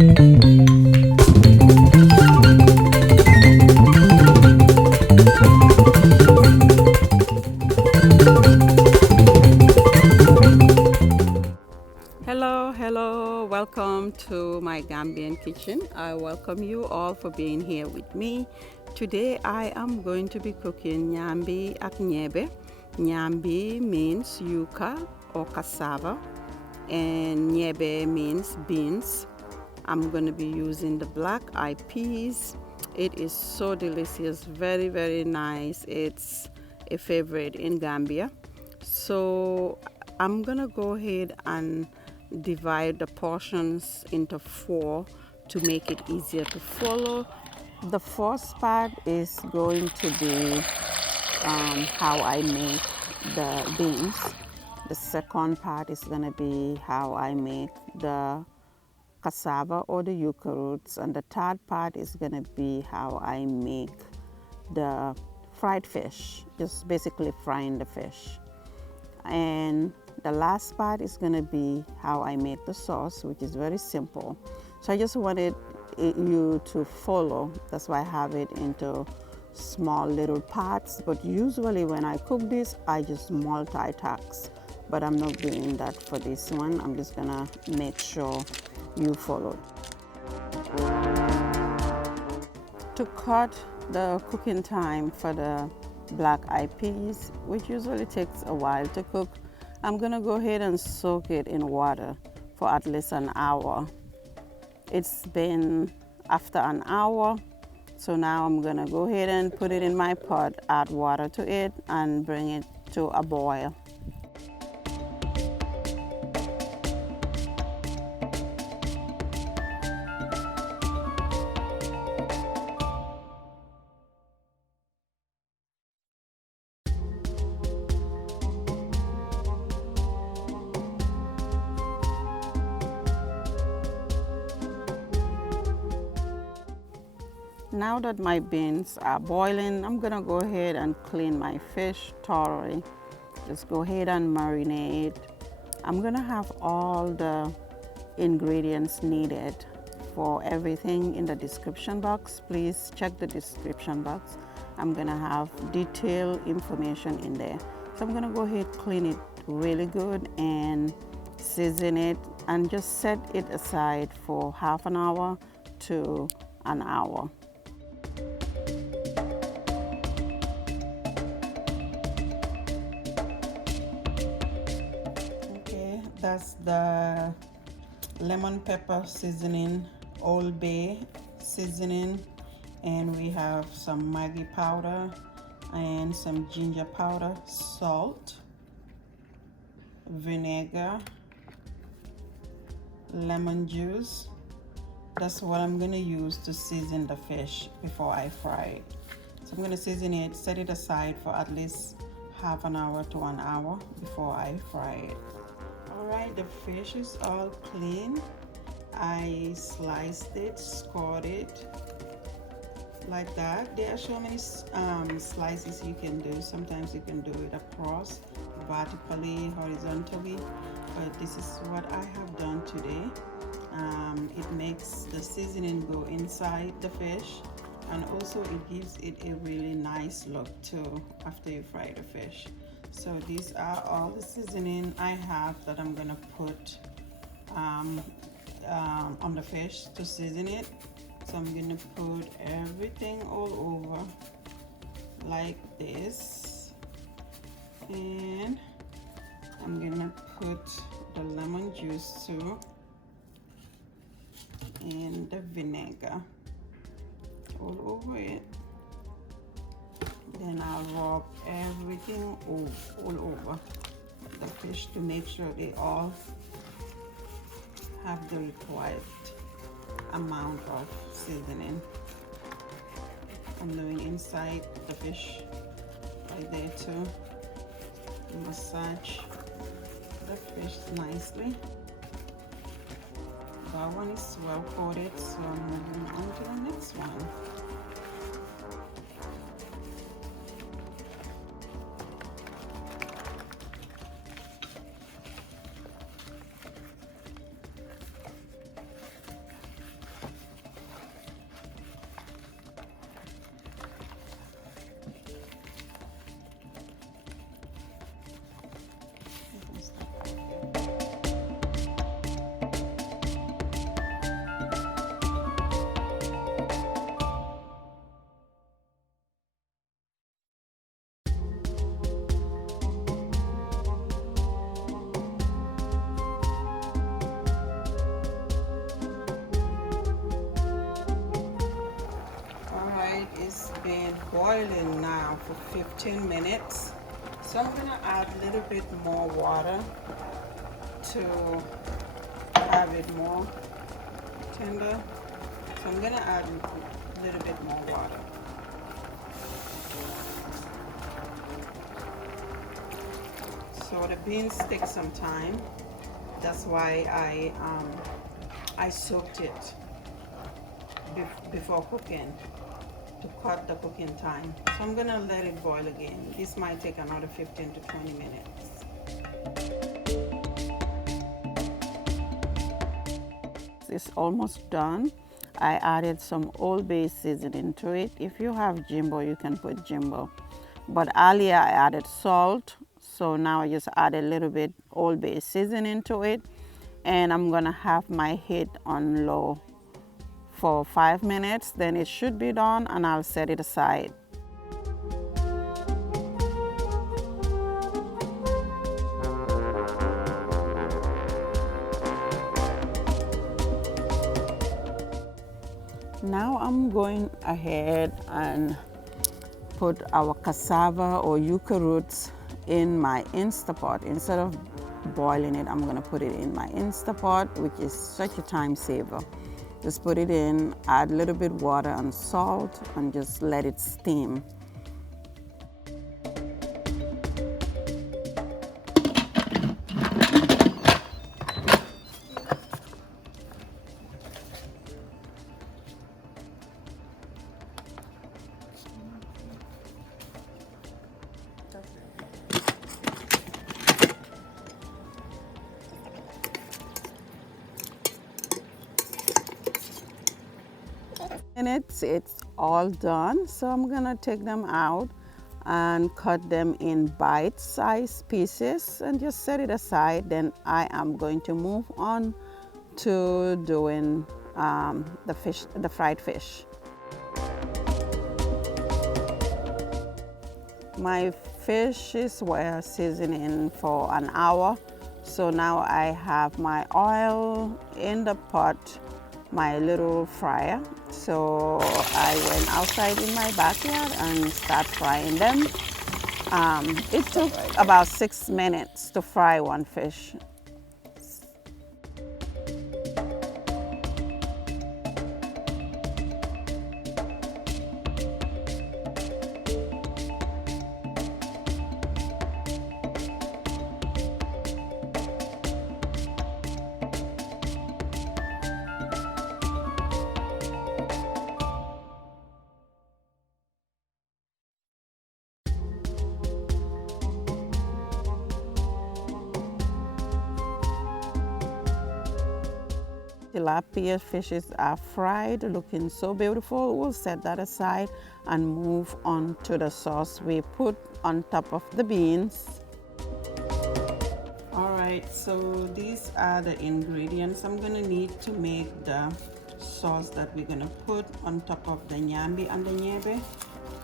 Hello, welcome to my Gambian Kitchen. I welcome you all for being here with me. Today I am going to be cooking Njabeh Nyebeh. Njabeh means yucca or cassava, and Nyebeh means beans. I'm going to be using the black eyed peas. It is so delicious, very nice. It's a favorite in Gambia. So I'm gonna go ahead and divide the portions into 4 to make it easier to follow. The first part is going to be how I make the beans. The second part is going to be how I make the cassava or the yucca roots, and the third part is going to be how I make the fried fish, just basically frying the fish. And the last part is going to be how I make the sauce, which is very simple. So I just wanted you to follow. That's why I have it into small little parts. But usually when I cook this, I just multitask. But I'm not doing that for this one. I'm just gonna make sure you follow. To cut the cooking time for the black eyed peas, which usually takes a while to cook, I'm gonna go ahead and soak it in water for at least an hour. It's been after an hour, so now I'm gonna go ahead and put it in my pot, add water to it, and bring it to a boil. Now that my beans are boiling, I'm gonna go ahead and clean my fish thoroughly. Just go ahead and marinate. I'm gonna have all the ingredients needed for everything in the description box. Please check the description box. I'm gonna have detailed information in there. So I'm gonna go ahead, clean it really good and season it, and just set it aside for half an hour to an hour. Okay, that's the lemon pepper seasoning, Old Bay seasoning, and we have some maggi powder and some ginger powder, salt, vinegar, lemon juice. That's what I'm going to use to season the fish before I fry it. So I'm going to season it, set it aside for at least half an hour to an hour before I fry it. Alright, the fish is all clean. I sliced it, scored it like that. There are so many slices you can do. Sometimes you can do it across, vertically, horizontally, but this is what I have done today. It makes the seasoning go inside the fish, and also it gives it a really nice look too after you fry the fish. So these are all the seasoning I have that I'm gonna put on the fish to season it. So I'm gonna put everything all over like this, and I'm gonna put the lemon juice too and the vinegar all over it. Then I'll rub everything all over the fish to make sure they all have the required amount of seasoning. I'm doing inside the fish right there too. Massage the fish nicely. That one is well coated, so I'm moving on to the next one. been boiling now for 15 minutes. So I'm gonna add a little bit more water to have it more tender. So I'm gonna add a little bit more water. So the beans take some time. That's why I soaked it before cooking to cut the cooking time. So I'm gonna let it boil again. This might take another 15 to 20 minutes. It's almost done. I added some Old Bay seasoning to it. If you have Jimbo, you can put Jimbo. But earlier I added salt, so now I just add a little bit Old Bay seasoning to it. And I'm gonna have my heat on low for 5 minutes, then it should be done, and I'll set it aside. Now I'm going ahead and put our cassava or yucca roots in my Instapot. Instead of boiling it, I'm gonna put it in my Instapot, which is such a time saver. Just put it in, add a little bit water and salt, and just let it steam. And it's all done, so I'm gonna take them out and cut them in bite-sized pieces and just set it aside. Then I am going to move on to doing the fried fish. My fishes were seasoning for an hour, so now I have my oil in the pot, my little fryer. So I went outside in my backyard and start frying them. It took about 6 minutes to fry one fish. Tilapia fishes are fried, looking so beautiful. We'll set that aside and move on to the sauce we put on top of the beans. All right, so these are the ingredients I'm gonna need to make the sauce that we're gonna put on top of the Njabeh and the Nyebeh.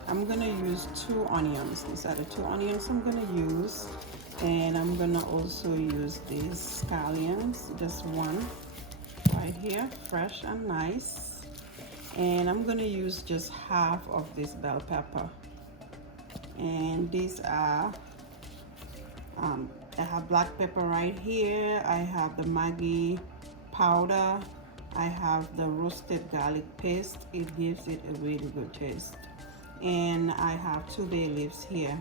I'm gonna use 2 onions. These are the 2 onions I'm gonna use. And I'm gonna also use these scallions, just one right here, fresh and nice. And I'm gonna use just half of this bell pepper. And these are I have black pepper right here, I have the maggi powder, I have the roasted garlic paste. It gives it a really good taste. And I have 2 bay leaves here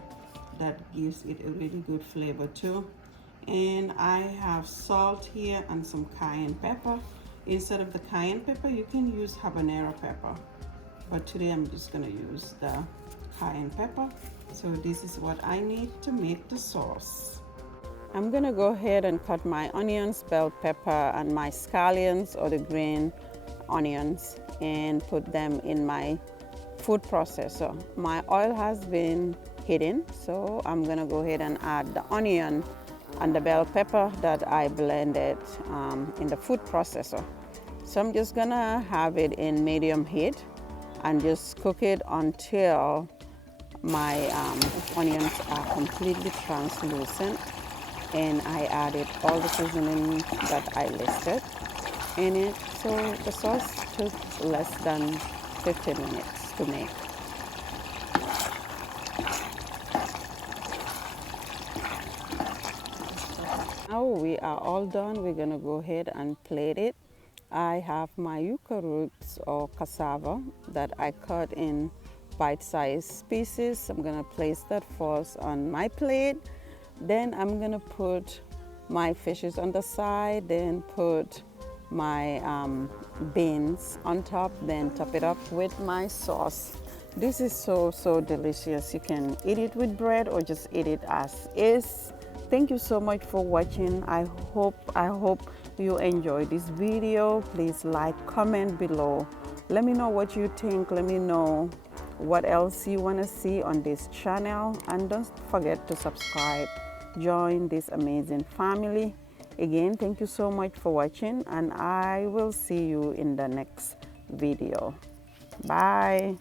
that gives it a really good flavor too. And I have salt here and some cayenne pepper. Instead of the cayenne pepper, you can use habanero pepper, but today I'm just gonna use the cayenne pepper. So this is what I need to make the sauce. I'm gonna go ahead and cut my onions, bell pepper, and my scallions or the green onions and put them in my food processor. My oil has been heating, so I'm gonna go ahead and add the onion and the bell pepper that I blended in the food processor. So I'm just gonna have it in medium heat and just cook it until my onions are completely translucent. And I added all the seasonings that I listed in it. So the sauce took less than 15 minutes to make. we are all done. We're gonna go ahead and plate it. I have my yucca roots or cassava that I cut in bite-sized pieces. I'm gonna place that first on my plate. Then I'm gonna put my fishes on the side, then put my beans on top, then top it up with my sauce. This is so delicious. You can eat it with bread or just eat it as is. Thank you so much for watching. I hope you enjoyed this video. Please like, comment below. Let me know what you think. Let me know what else you want to see on this channel, and don't forget to subscribe. Join this amazing family. Again, thank you so much for watching, and I will see you in the next video. Bye.